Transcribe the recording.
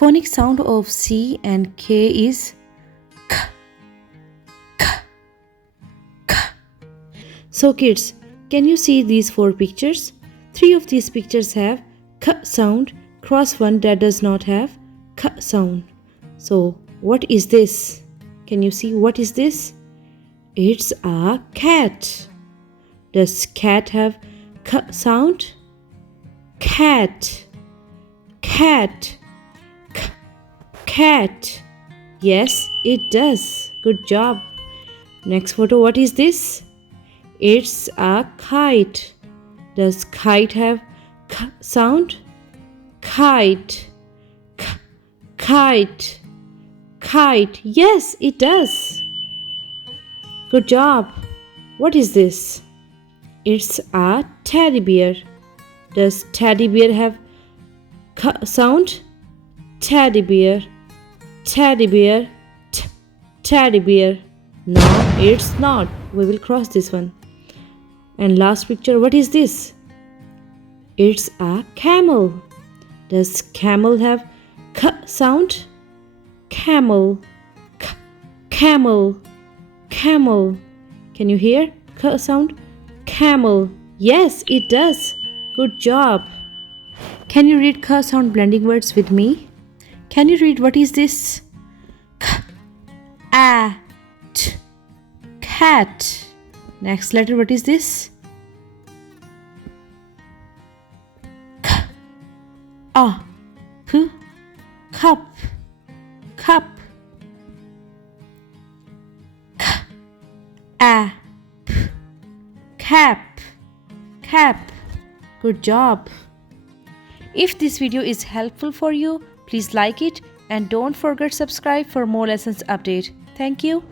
Phonic sound of C and K is k, k, k. So kids, can you see these 4 pictures? 3 of these pictures have k sound, cross one that does not have k sound. So what is this? Can you see what is this? It's a cat. Does cat have k sound? Cat, cat, k, cat. Yes, it does. Good job. Next photo, what is this? It's a kite. Does kite have k sound? Kite, k, kite, kite. Yes, it does. Good job. What is this? It's a teddy bear. Does teddy bear have k sound? Teddy bear, teddy bear, teddy bear. No, it's not. We will cross this one. And last picture, what is this? It's a camel. Does camel have k sound? Camel, k, camel, camel. Can you hear k sound? Camel. Yes, it does. Good job. Can you read k sound blending words with me? Can you read what is this? K, a, t, cat. Next letter, what is this? K, a, p, cup, cup. K, a, p, cap, cap. Good job. If this video is helpful for you, please like it and don't forget subscribe for more lessons update. Thank you.